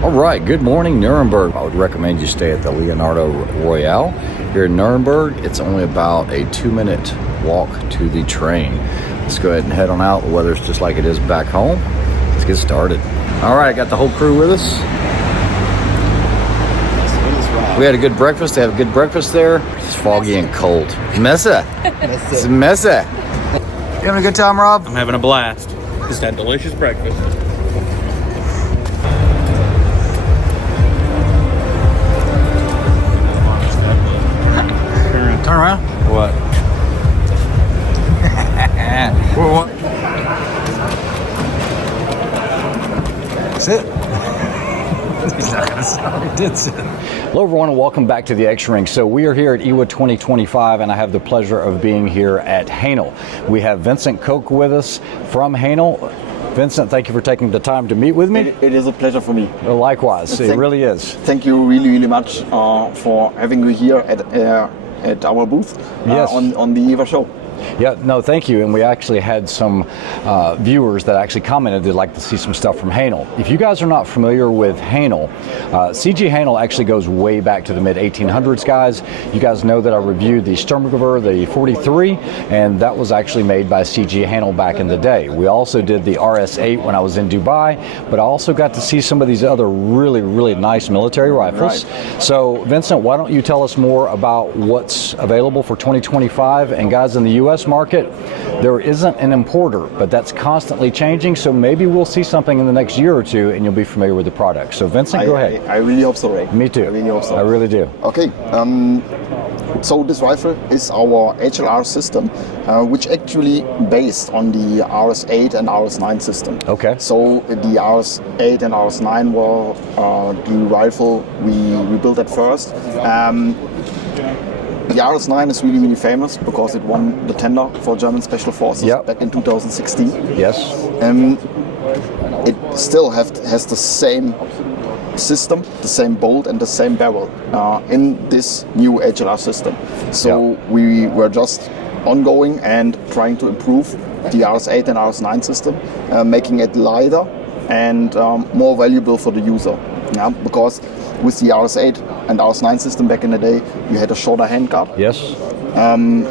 All right, good morning, Nuremberg. I would recommend you stay at the Leonardo Royale here in Nuremberg. It's only about a 2-minute walk to the train. Let's go ahead and head on out. The weather's just like it is back home. Let's get started. All right, I got the whole crew with us. We had a good breakfast. They have a good breakfast there. It's foggy and cold. Messe. It's Messe. You having a good time, Rob? I'm having a blast. Just had delicious breakfast. Turn around. What? What? Sit. He's not gonna stop. He did sit. Hello everyone and welcome back to the X-Ring. So we are here at IWA 2025 and I have the pleasure of being here at Haenel. We have Vincent Koch with us from Haenel. Vincent, thank you for taking the time to meet with me. It is a pleasure for me. Well, likewise, it really is. Thank you really much for having me here at our booth on the IWA show. Yeah, no, thank you. And we actually had some viewers that actually commented they'd like to see some stuff from Haenel. If you guys are not familiar with Haenel, CG Haenel actually goes way back to the mid-1800s, guys. You guys know that I reviewed the Sturmgewehr, the 43, and that was actually made by CG Haenel back in the day. We also did the RS-8 when I was in Dubai, but I also got to see some of these other really nice military rifles. Right. So, Vincent, why don't you tell us more about what's available for 2025? And guys, in the U.S. market, there isn't an importer, but that's constantly changing, so maybe we'll see something in the next year or two and you'll be familiar with the product. So Vincent, go ahead. I really hope so, Ray. Me too. I really hope so. I really do. Okay, so this rifle is our HLR system, which actually based on the RS-8 and RS-9 system. Okay. So the RS-8 and RS-9 were the rifle we built at first. The RS-9 is really famous because it won the tender for German Special Forces back in 2016. Yes. It still has the same system, the same bolt and the same barrel in this new HLR system. So we were just ongoing and trying to improve the RS-8 and RS-9 system, making it lighter and more valuable for the user. Yeah, because with the RS-8 and RS-9 system back in the day, you had a shorter handguard. Yes.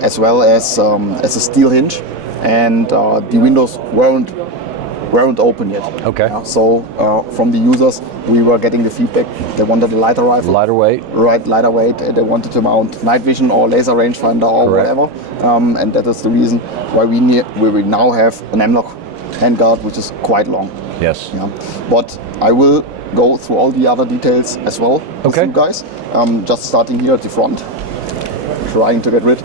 As well as a steel hinge, and the windows weren't open yet. Okay. So from the users, we were getting the feedback they wanted a lighter rifle. Lighter weight. Right, lighter weight. They wanted to mount night vision or laser rangefinder or whatever, and that is the reason why we now have an M-LOK handguard, which is quite long. Yes. Yeah. But I will go through all the other details as well with you guys. Just starting here at the front, trying to get rid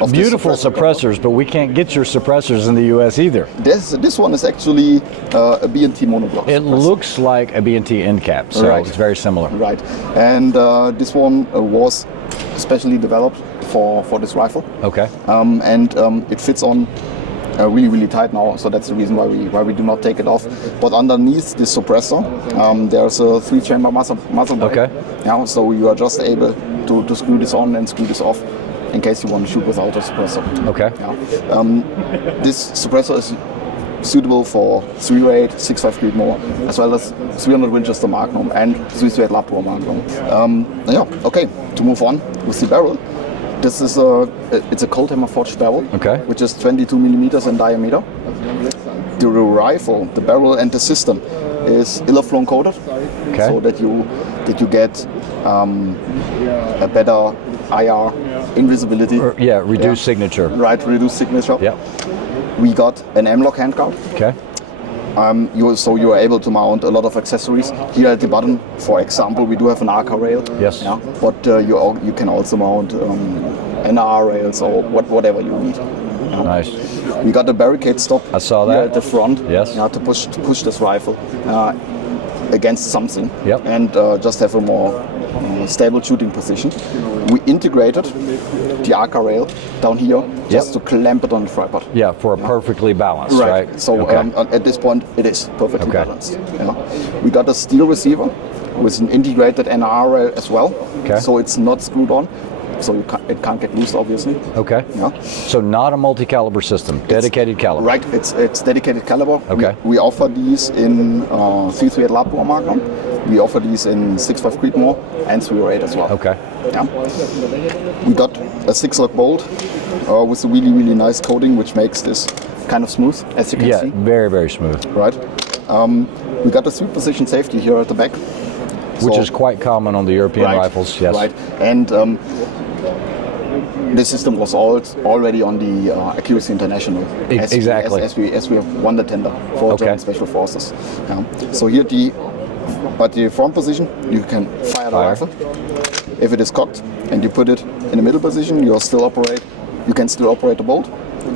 of beautiful suppressors, but we can't get your suppressors in the US either. This one is actually a B&T monoblock. It looks like a B&T end cap, so it's very similar. Right, and this one was specially developed for this rifle. Okay. And it fits on really tight now, so that's the reason why we do not take it off. But underneath this suppressor, there's a 3-chamber muzzle brake. Okay. Yeah, so you are just able to screw this on and screw this off in case you want to shoot without a suppressor. Okay. Yeah. This suppressor is suitable for 308, 6.5 grit more, as well as 300 Winchester Magnum and 338 Lapua Magnum. Okay. To move on with the barrel. This is it's a cold hammer forged barrel, which is 22 millimeters in diameter. The rifle, the barrel, and the system is Ilaflon coated, so that you get a better IR invisibility. Reduced signature. Right, reduced signature. Yeah. We got an M-LOK handguard. Okay. You are able to mount a lot of accessories. Here at the bottom, for example, we do have an ARCA rail. Yes. Yeah, but you can also mount NR rails or whatever you need. Yeah. Nice. We got a barricade stop. I saw that here at the front. Yes. Yeah, to push this rifle against something. Yep. And just have a more stable shooting position. We integrated the ARCA rail down here just to clamp it on the tripod. Yeah, for a perfectly balanced, right? So at this point, it is perfectly balanced. Yeah. We got a steel receiver with an integrated NR rail as well. Okay. So it's not screwed on. so it can't get loose, obviously. Okay. Yeah. So not a multi-caliber system, dedicated caliber. Right, it's dedicated caliber. Okay. We offer these in 338 Labor Magnum. We offer these in 6.5 Creedmoor and 308 as well. Okay. Yeah. We got a 6-lock bolt with a really, really nice coating, which makes this kind of smooth, as you can see. Yeah, very, very smooth. Right. We got a 3-position safety here at the back. Which is quite common on the European rifles, yes. Right, and the system was already on the Accuracy International. Exactly. As we have won the tender for German Special Forces. Yeah. So here but the front position, you can fire the rifle. If it is cocked and you put it in the middle position, you can still operate the bolt.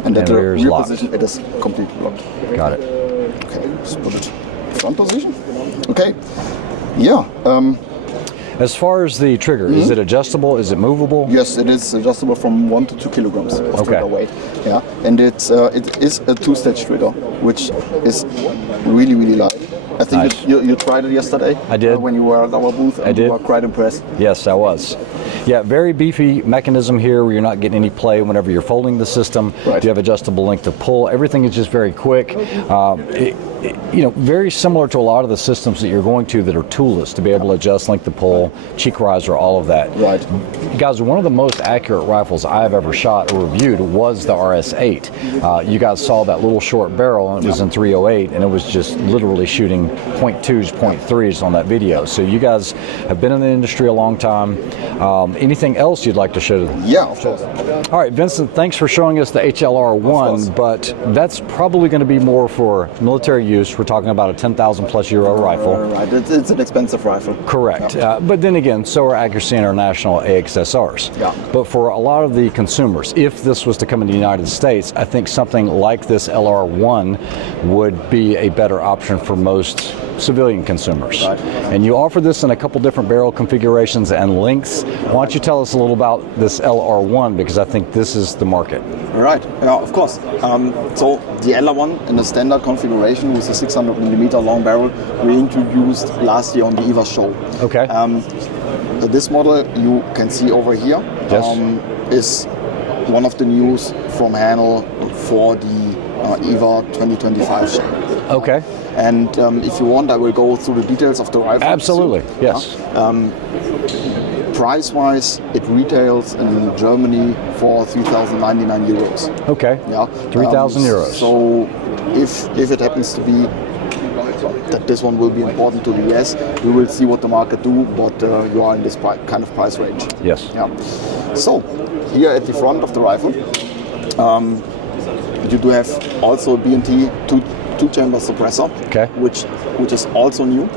And at the rear position, it is completely locked. Got it. Okay, let's put it front position. Okay. Yeah. As far as the trigger, is it adjustable? Is it movable? Yes, it is adjustable from 1 to 2 kilograms of trigger weight. Yeah, and it is a 2-stage trigger, which is really, really light. I think you tried it yesterday. I did. When you were at our booth, and you were quite impressed. Yes, I was. Yeah, very beefy mechanism here where you're not getting any play whenever you're folding the system. Right. You have adjustable length of pull. Everything is just very quick. Very similar to a lot of the systems that you're going to that are toolless, to be able to adjust length of pull, cheek riser, all of that. Right. Guys, one of the most accurate rifles I've ever shot or reviewed was the RS8. You guys saw that little short barrel, and it was in 308, and it was just literally shooting .2s, .3s on that video. So you guys have been in the industry a long time. Anything else you'd like to show them? Yeah, of course. All right, Vincent, thanks for showing us the HLR1, but that's probably going to be more for military use. We're talking about a 10,000 plus euro rifle. Right, it's an expensive rifle. Correct. Yeah. But then again, so are Accuracy International AXSRs. Yeah. But for a lot of the consumers, if this was to come in the United States, I think something like this LR1 would be a better option for most civilian consumers. Right. And you offer this in a couple different barrel configurations and lengths. Why don't you tell us a little about this LR1, because I think this is the market. Right, yeah, of course. So the LR1 in the standard configuration with a 600mm long barrel we introduced last year on the IWA show. Okay. This model you can see over here is one of the news from Haenel for the IWA 2025 show. Okay. And if you want, I will go through the details of the rifle. Absolutely, yes. Price-wise, it retails in Germany for 3,099 euros. Okay. Yeah. 3,000 euros. So if it happens to be that this one will be important to the US, we will see what the market do, but you are in this kind of price range. Yes. Yeah. So here at the front of the rifle, you do have also a B&T two-chamber suppressor, which is also new.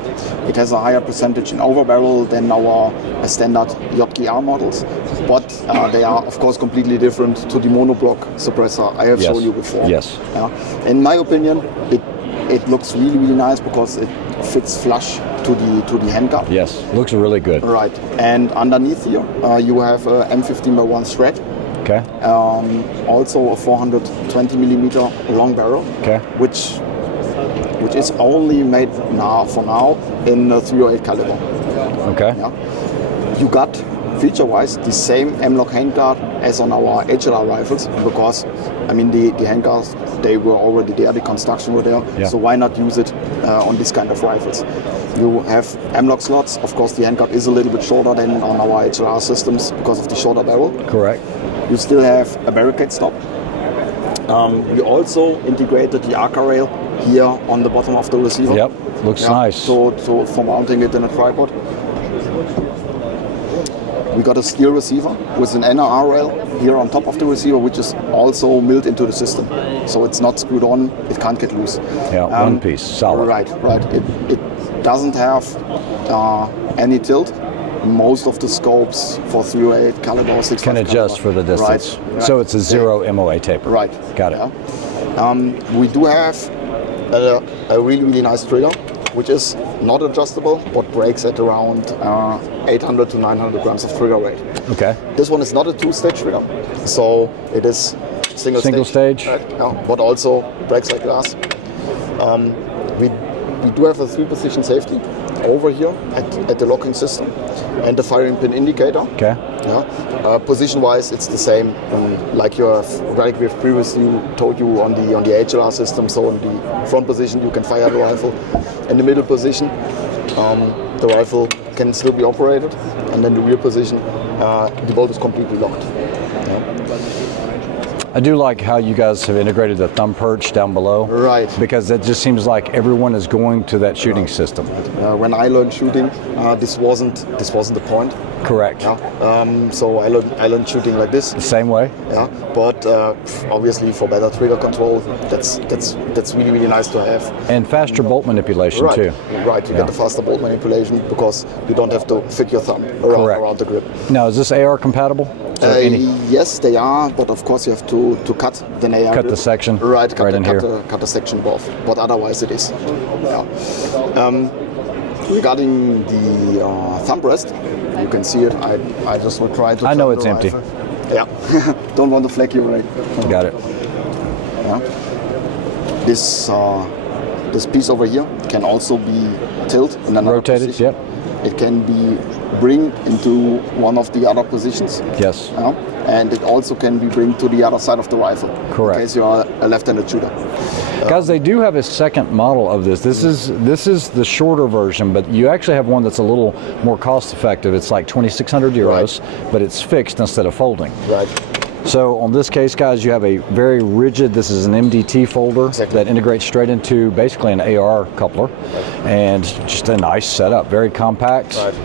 It has a higher percentage in overbarrel than our standard JGR models, but they are of course completely different to the monoblock suppressor I have shown you before. Yes. In my opinion, it looks really, really nice because it fits flush to the handguard. Yes, looks really good. Right, and underneath here you have a M15x1 thread. Okay. Also a 420mm long barrel, which is only made for now in 308 caliber. Okay. Yeah. You got feature-wise the same M-lock handguard as on our HLR rifles, because I mean the handguards, they were already there, the construction were there, so why not use it on this kind of rifles? You have M-lock slots. Of course, the handguard is a little bit shorter than on our HLR systems because of the shorter barrel. Correct. You still have a barricade stop. We also integrated the ARCA rail here on the bottom of the receiver. Yep, looks nice. So for mounting it in a tripod. We got a steel receiver with an NRR rail here on top of the receiver, which is also milled into the system. So it's not screwed on, it can't get loose. Yeah, one piece, solid. Right. It doesn't have any tilt. Most of the scopes for 308 caliber 6.5 can adjust for the distance. Right. So it's a zero MOA taper. Right. Got it. Yeah. We do have a really, really nice trigger, which is not adjustable, but breaks at around 800 to 900 grams of trigger weight. Okay. This one is not a two-stage trigger, so it is single stage. But also breaks like glass. We do have a 3-position safety, over here at the locking system and the firing pin indicator. Okay. Yeah. Position-wise, it's the same like we've previously told you on the HLR system. So in the front position, you can fire the rifle. In the middle position, the rifle can still be operated, and then the rear position, the bolt is completely locked. Yeah. I do like how you guys have integrated the thumb perch down below. Right. Because it just seems like everyone is going to that shooting system. When I learned shooting, this wasn't the point. Correct. Yeah. So I learned shooting like this. The same way. Yeah. But obviously for better trigger control, that's really, really nice to have. And faster bolt manipulation too. Right. You get the faster bolt manipulation because you don't have to fit your thumb around the grip. Now, is this AR compatible? Yes, they are, but of course you have to cut the AR. Cut the section. Right. Cut the section above. But otherwise it is. Yeah. Regarding the thumb rest, you can see it. I just will try to. I know it's empty. Yeah. Don't want to flag you, right? Got it. Yeah. This piece over here can also be tilted in another rotated. Position. Yep. It can be bring into one of the other positions. Yes. And it also can be bring to the other side of the rifle. Correct. In case you are a left-handed shooter. Guys, they do have a second model of this. This is the shorter version, but you actually have one that's a little more cost-effective. It's like 2,600 euros, but it's fixed instead of folding. Right. So on this case, guys, you have a very rigid, this is an MDT folder that integrates straight into basically an AR coupler, and just a nice setup, very compact. Right.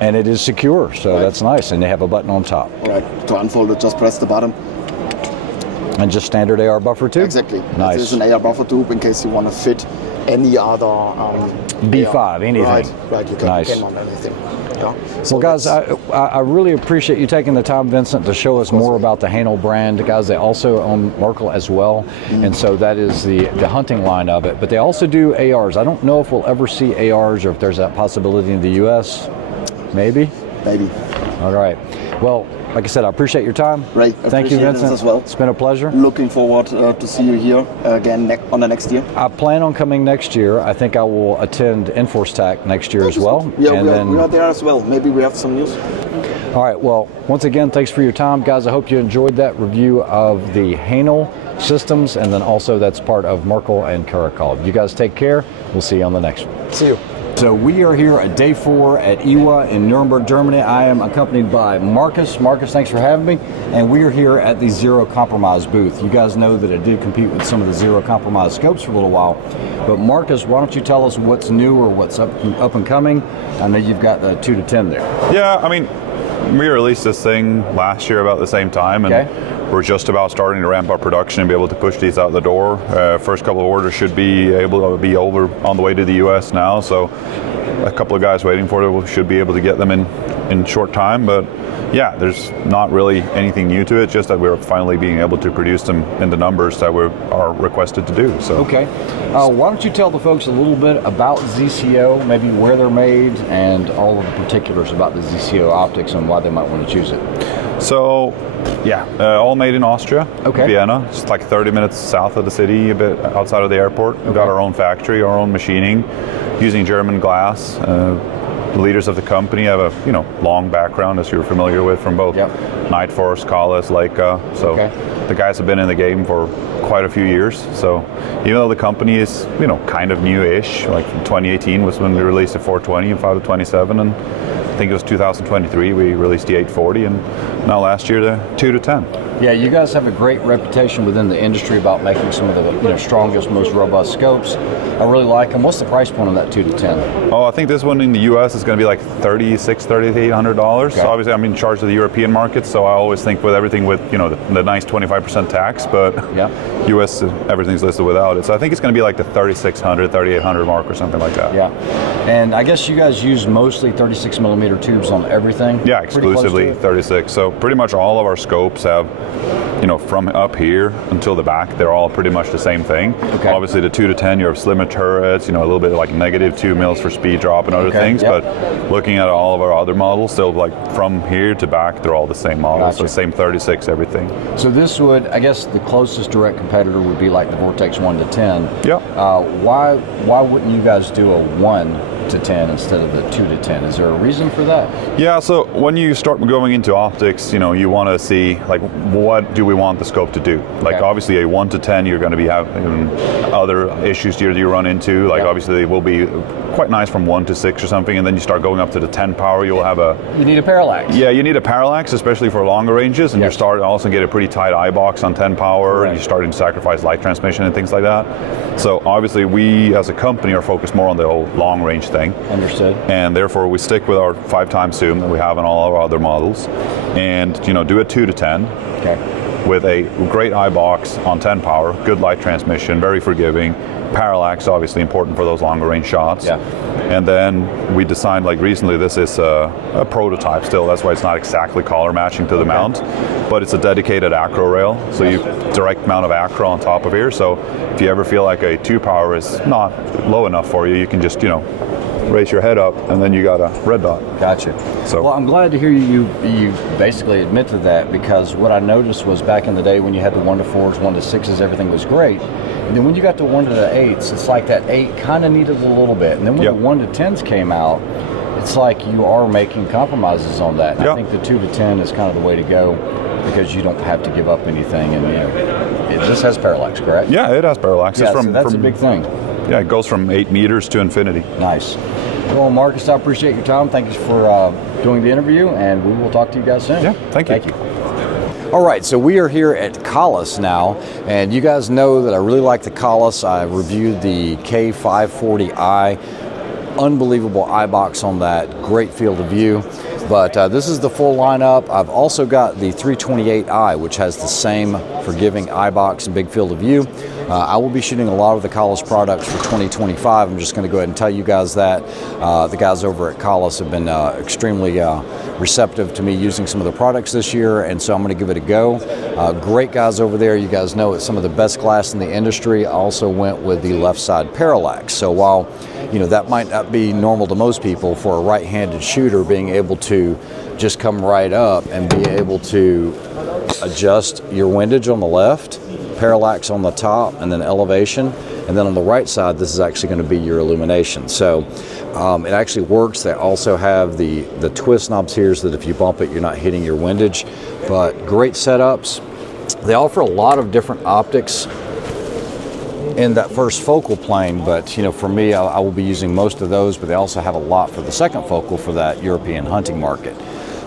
And it is secure, so that's nice. And they have a button on top. Right. To unfold it, just press the button. And just standard AR buffer tube? Exactly. Nice. This is an AR buffer tube in case you want to fit any other B5, AR. anything. Right. You can on anything. Yeah. So well, guys, I really appreciate you taking the time, Vincent, to show us more about the Haenel brand. Guys, they also own Merkel as well, and so that is the hunting line of it. But they also do ARs. I don't know if we'll ever see ARs or if there's that possibility in the U.S. Maybe? Maybe. All right. Well, like I said, I appreciate your time. Right. Thank you, Vincent. As well. It's been a pleasure. Looking forward to see you here again on the next year. I plan on coming next year. I think I will attend Enforce TAC next year as well. Yeah, we are there as well. Maybe we have some news. All right. Well, once again, thanks for your time, guys. I hope you enjoyed that review of the Haenel systems, and then also that's part of Merkel and Karakol. You guys take care. We'll see you on the next one. See you. So we are here at day 4 at IWA in Nuremberg, Germany. I am accompanied by Marcus. Marcus, thanks for having me. And we are here at the Zero Compromise booth. You guys know that I did compete with some of the Zero Compromise scopes for a little while. But Marcus, why don't you tell us what's new or what's up and coming? I know you've got the 2 to 10 there. Yeah, I mean, we released this thing last year about the same time, and we're just about starting to ramp up production and be able to push these out the door. First couple of orders should be able to be over on the way to the US now, so a couple of guys waiting for it. We should be able to get them in short time, but yeah, there's not really anything new to it, just that we're finally being able to produce them in the numbers that we are requested to do. So okay, why don't you tell the folks a little bit about ZCO, maybe where they're made, and all of the particulars about the ZCO optics and why they might want to choose it. So, yeah, all made in Austria, Vienna. It's like 30 minutes south of the city, a bit outside of the airport. We've got our own factory, our own machining, using German glass. The leaders of the company have a long background, as you're familiar with, from both Night Force, Kahles, Leica. So the guys have been in the game for quite a few years. So even though the company is kind of new-ish, like 2018 was when we released the 420 and 5-27, and I think it was 2023 we released the 840, and now last year the 2 to 10. Yeah, you guys have a great reputation within the industry about making some of the strongest, most robust scopes. I really like them. What's the price point on that 2 to 10? Oh, I think this one in the U.S. is going to be like $3,800. So obviously I'm in charge of the European market, so I always think with everything with the nice 25% tax, but U.S. everything's listed without it. So I think it's going to be like the $3,600, $3,800 mark or something like that. Yeah, and I guess you guys use mostly 36 millimeter tubes on everything. Yeah, exclusively 36. So pretty much all of our scopes have, from up here until the back, they're all pretty much the same thing. Okay. Obviously the 2 to 10, you have slimmer turrets, a little bit like -2 mils for speed drop and other things, but looking at all of our other models, still like from here to back, they're all the same model, so same 36 everything. So this would, I guess the closest direct competitor would be like the Vortex 1 to 10. Yeah. Why wouldn't you guys do a 1 to to 10 instead of the 2 to 10. Is there a reason for that? Yeah, so when you start going into optics, you want to see like what do we want the scope to do. Like obviously a 1 to 10, you're going to be having other issues here that you run into. Like obviously they will be quite nice from 1 to 6 or something, and then you start going up to the 10 power, you'll have you need a parallax. Yeah, you need a parallax, especially for longer ranges, and you start also get a pretty tight eye box on 10 power, and you're starting to sacrifice light transmission and things like that. So obviously we as a company are focused more on the whole long range thing. Understood. And therefore we stick with our 5x zoom that we have in all our other models, and do a 2 to 10. With a great eye box on 10 power, good light transmission, very forgiving. Parallax obviously important for those longer range shots. And then we designed, like recently, this is a prototype still, that's why it's not exactly collar matching to the mount, but it's a dedicated acro rail, so you direct mount of acro on top of here, so if you ever feel like a 2 power is not low enough for you, you can just raise your head up and then you got a red dot. Gotcha. So, well, I'm glad to hear you basically admit to that, because what I noticed was back in the day when you had the 1 to 4s, 1 to 6s, everything was great. And then when you got to 1 to the 8s, it's like that 8 kind of needed a little bit. And then when the 1 to 10s came out, it's like you are making compromises on that. And I think the 2 to 10 is kind of the way to go, because you don't have to give up anything. And this has parallax, correct? Yeah, it has parallax. Yeah, so that's a big thing. Yeah, it goes from 8 meters to infinity. Nice. Well, Marcus, I appreciate your time. Thank you for doing the interview, and we will talk to you guys soon. Yeah, thank you. Thank you. All right, so we are here at Kahles now, and you guys know that I really like the Kahles. I reviewed the K540i, unbelievable eye box on that, great field of view. But this is the full lineup. I've also got the 328i, which has the same forgiving eye box and big field of view. I will be shooting a lot of the Kahles products for 2025. I'm just going to go ahead and tell you guys that. The guys over at Kahles have been extremely receptive to me using some of the products this year, and so I'm going to give it a go. Great guys over there. You guys know it's some of the best glass in the industry. I also went with the left side parallax. So while that might not be normal to most people, for a right-handed shooter, being able to just come right up and be able to adjust your windage on the left, parallax on the top, and then elevation, and then on the right side this is actually going to be your illumination. So it actually works. They also have the twist knobs here so that if you bump it you're not hitting your windage. But great setups. They offer a lot of different optics in that first focal plane, but for me I will be using most of those, but they also have a lot for the second focal for that European hunting market.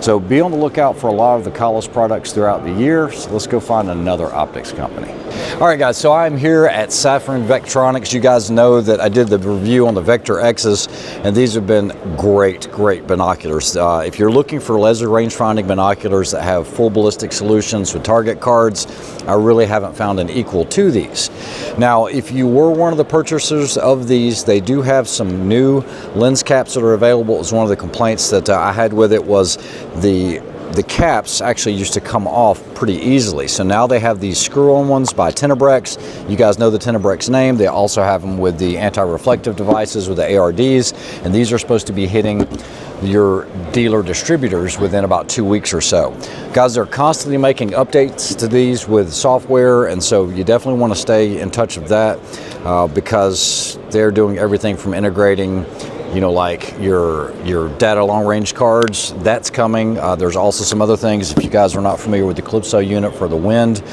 So be on the lookout for a lot of the Kahles products throughout the year. So let's go find another optics company. All right, guys, so I'm here at Safran Vectronix. You guys know that I did the review on the Vector X's, and these have been great binoculars. If you're looking for laser range finding binoculars that have full ballistic solutions with target cards, I really haven't found an equal to these. Now, if you were one of the purchasers of these, they do have some new lens caps that are available. It was one of the complaints that I had with it was the caps actually used to come off pretty easily. So now they have these screw-on ones by Tenebrex. You guys know the Tenebrex name. They also have them with the anti-reflective devices with the ARDs, and these are supposed to be hitting your dealer distributors within about 2 weeks or so. Guys, they're constantly making updates to these with software, and so you definitely want to stay in touch with that because they're doing everything from integrating like your data long range cards. That's coming. There's also some other things. If you guys are not familiar with the Calypso unit for the wind,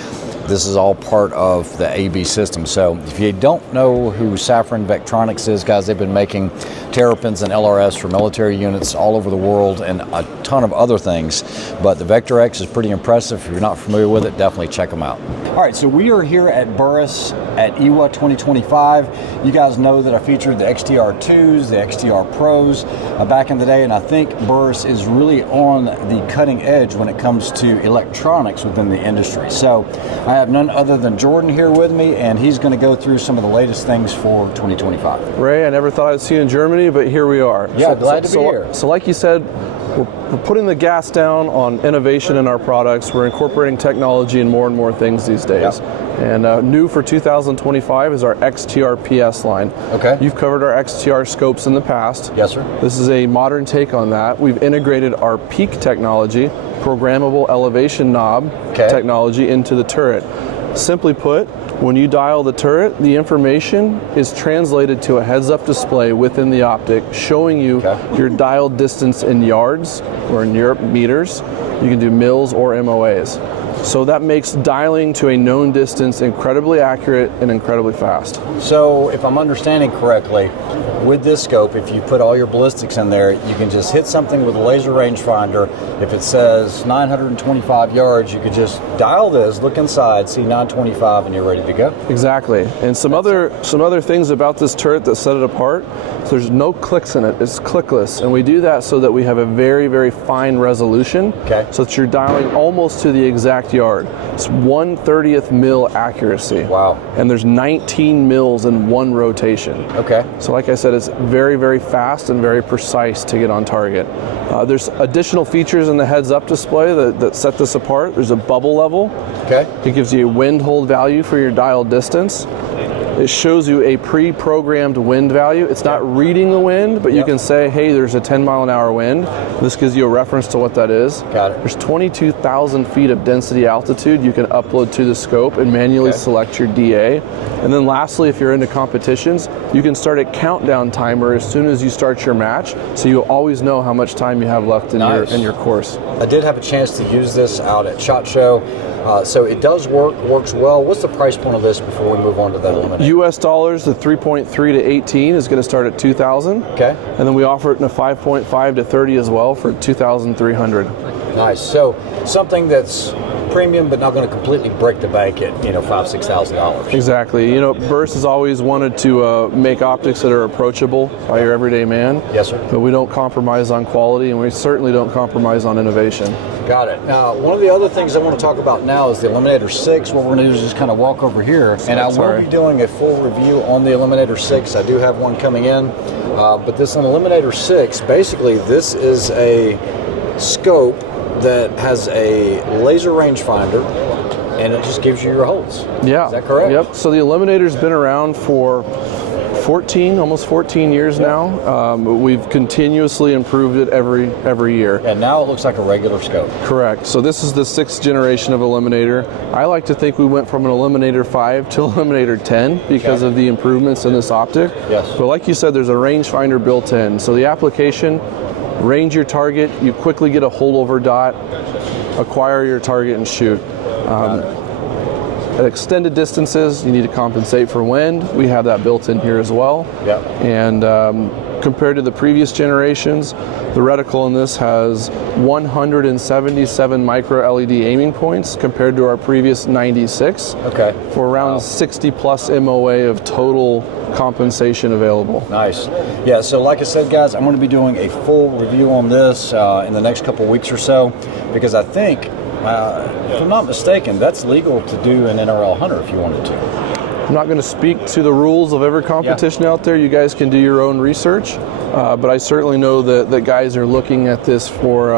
this is all part of the AB system. So if you don't know who Safran Vectronix is, guys, they've been making terrapins and LRS for military units all over the world and a ton of other things. But the Vector X is pretty impressive. If you're not familiar with it, definitely check them out. All right, so we are here at Burris at IWA 2025. You guys know that I featured the XTR2s, the XTR Pros back in the day, and I think Burris is really on the cutting edge when it comes to electronics within the industry. So I have none other than Jordan here with me, and he's going to go through some of the latest things for 2025. Ray, I never thought I'd see you in Germany, but here we are. Yeah, glad to be here. So like you said, we're putting the gas down on innovation in our products. We're incorporating technology in more and more things these days. Yep. And new for 2025 is our XTR PS line. Okay. You've covered our XTR scopes in the past. Yes, sir. This is a modern take on that. We've integrated our PEAK technology, programmable elevation knob technology into the turret. Simply put, when you dial the turret, the information is translated to a heads-up display within the optic showing you your dialed distance in yards, or in Europe, meters. You can do mils or MOAs. So that makes dialing to a known distance incredibly accurate and incredibly fast. So if I'm understanding correctly, with this scope, if you put all your ballistics in there, you can just hit something with a laser rangefinder. If it says 925 yards, you could just dial this, look inside, see 925, and you're ready to go. Exactly. And some other things about this turret that set it apart. So there's no clicks in it. It's clickless, and we do that so that we have a very, very fine resolution. So that you're dialing almost to the exact yard. It's 1/30th mil accuracy. Wow. And there's 19 mils in one rotation. So like I said, it's very, very fast and very precise to get on target. There's additional features in the heads-up display that set this apart. There's a bubble level. It gives you a wind hold value for your dialed distance. It shows you a pre-programmed wind value. It's not reading the wind, but you can say, hey, there's a 10-mile-an-hour wind. This gives you a reference to what that is. There's 22,000 feet of density altitude you can upload to the scope and manually select your DA. And then lastly, if you're into competitions, you can start a countdown timer as soon as you start your match, so you'll always know how much time you have left in your course. I did have a chance to use this out at SHOT Show. So it does works well. What's the price point of this before we move on to that eliminator? US dollars, the 3.3 to 18 is going to start at 2,000. And then we offer it in a 5.5 to 30 as well for 2,300. Nice. So something that's premium, but not going to completely break the bank at $5,000-6,000. Exactly. Burris has always wanted to make optics that are approachable by your everyday man. Yes, sir. But we don't compromise on quality, and we certainly don't compromise on innovation. Got it. Now, one of the other things I want to talk about now is the Eliminator 6. What we're going to do is just kind of walk over here, and I will be doing a full review on the Eliminator 6. I do have one coming in, but this on Eliminator 6, basically this is a scope that has a laser rangefinder, and it just gives you your holds. Is that correct? Yep. So the Eliminator's been around for almost 14 years now. We've continuously improved it every year. And now it looks like a regular scope. Correct. So this is the 6th generation of Eliminator. I like to think we went from an Eliminator 5 to Eliminator 10 because of the improvements in this optic. But like you said, there's a rangefinder built in. So the application, range your target, you quickly get a holdover dot, acquire your target and shoot. At extended distances, you need to compensate for wind. We have that built in here as well. And compared to the previous generations, the reticle in this has 177 micro LED aiming points compared to our previous 96. For around 60 plus MOA of total compensation available. Nice. Yeah, so like I said, guys, I'm going to be doing a full review on this in the next couple weeks or so, because I think, if I'm not mistaken, that's legal to do an NRL hunter if you wanted to. I'm not going to speak to the rules of every competition out there. You guys can do your own research, but I certainly know that guys are looking at this for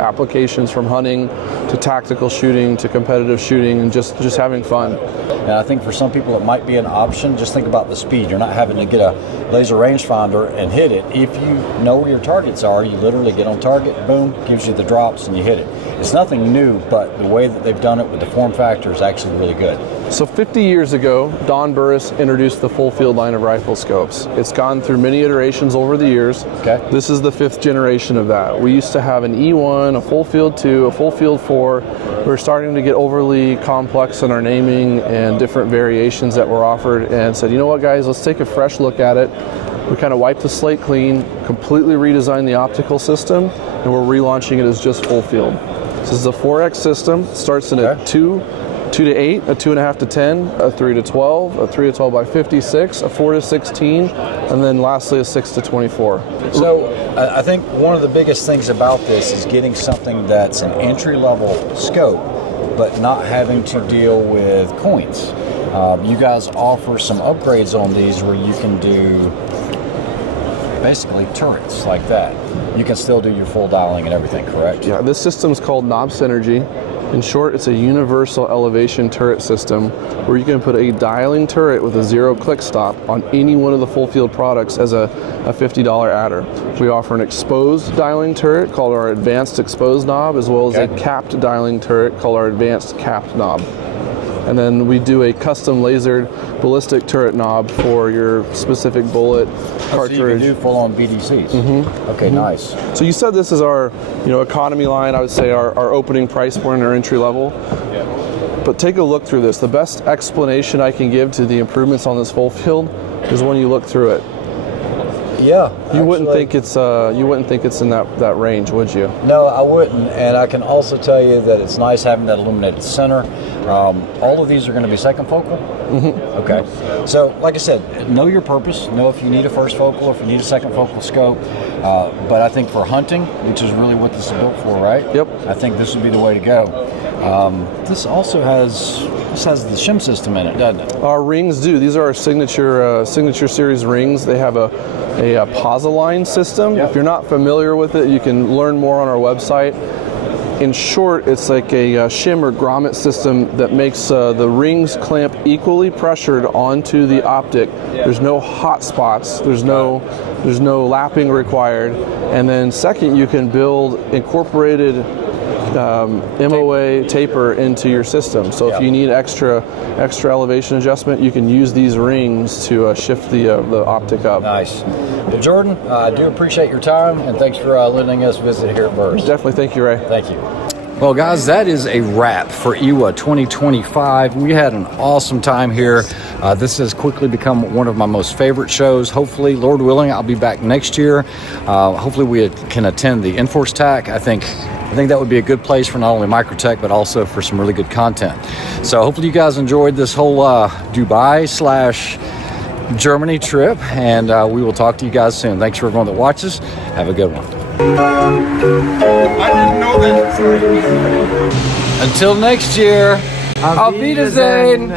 applications from hunting to tactical shooting to competitive shooting and just having fun. And I think for some people it might be an option. Just think about the speed. You're not having to get a laser rangefinder and hit it. If you know where your targets are, you literally get on target, boom, gives you the drops and you hit it. It's nothing new, but the way that they've done it with the form factor is actually really good. So 50 years ago, Don Burris introduced the full field line of rifle scopes. It's gone through many iterations over the years. This is the 5th generation of that. We used to have an E1, a full field 2, a full field 4. We're starting to get overly complex in our naming and different variations that were offered, and said, you know what guys, let's take a fresh look at it. We kind of wiped the slate clean, completely redesigned the optical system, and we're relaunching it as just full field. This is a 4X system. It starts in a 2 to 8, a 2.5 to 10, a 3 to 12, a 3 to 12 by 56, a 4 to 16, and then lastly a 6 to 24. So I think one of the biggest things about this is getting something that's an entry-level scope, but not having to deal with points. You guys offer some upgrades on these where you can do basically turrets like that. You can still do your full dialing and everything, correct? Yeah, this system's called Knob Synergy. In short, it's a universal elevation turret system where you can put a dialing turret with a 0 click stop on any one of the full field products as a $50 adder. We offer an exposed dialing turret called our advanced exposed knob, as well as a capped dialing turret called our advanced capped knob. and then we do a custom lasered ballistic turret knob for your specific bullet cartridge. So you can do full-on BDCs. Okay, nice. So you said this is our, economy line. I would say our opening price point, our entry level. But take a look through this. The best explanation I can give to the improvements on this full field is when you look through it. Yeah, you wouldn't think it's in that range, would you? No, I wouldn't. And I can also tell you that it's nice having that illuminated center. All of these are going to be second focal. Okay. So, like I said, know your purpose. Know if you need a first focal or if you need a second focal scope. But I think for hunting, which is really what this is built for, right? Yep. I think this would be the way to go. This also has the shim system in it, doesn't it? Our rings do. These are our signature series rings. They have a Posaline system. Yep. If you're not familiar with it, you can learn more on our website. In short, it's like a shim or grommet system that makes the rings clamp equally pressured onto the optic. There's no hot spots. There's no lapping required. And then second, you can build incorporated MOA taper into your system. So if you need extra elevation adjustment, you can use these rings to shift the optic up. Nice. Well, Jordan, I do appreciate your time, and thanks for letting us visit here at Burris. Definitely. Thank you, Ray. Thank you. Well, guys, that is a wrap for IWA 2025. We had an awesome time here. This has quickly become one of my most favorite shows. Hopefully, Lord willing, I'll be back next year. Hopefully, we can attend the Enforce TAC. I think that would be a good place for not only Microtech, but also for some really good content. So hopefully you guys enjoyed this whole Dubai/Germany trip, and we will talk to you guys soon. Thanks for everyone that watches. Have a good one. I didn't know that. Until next year, auf Wiedersehen.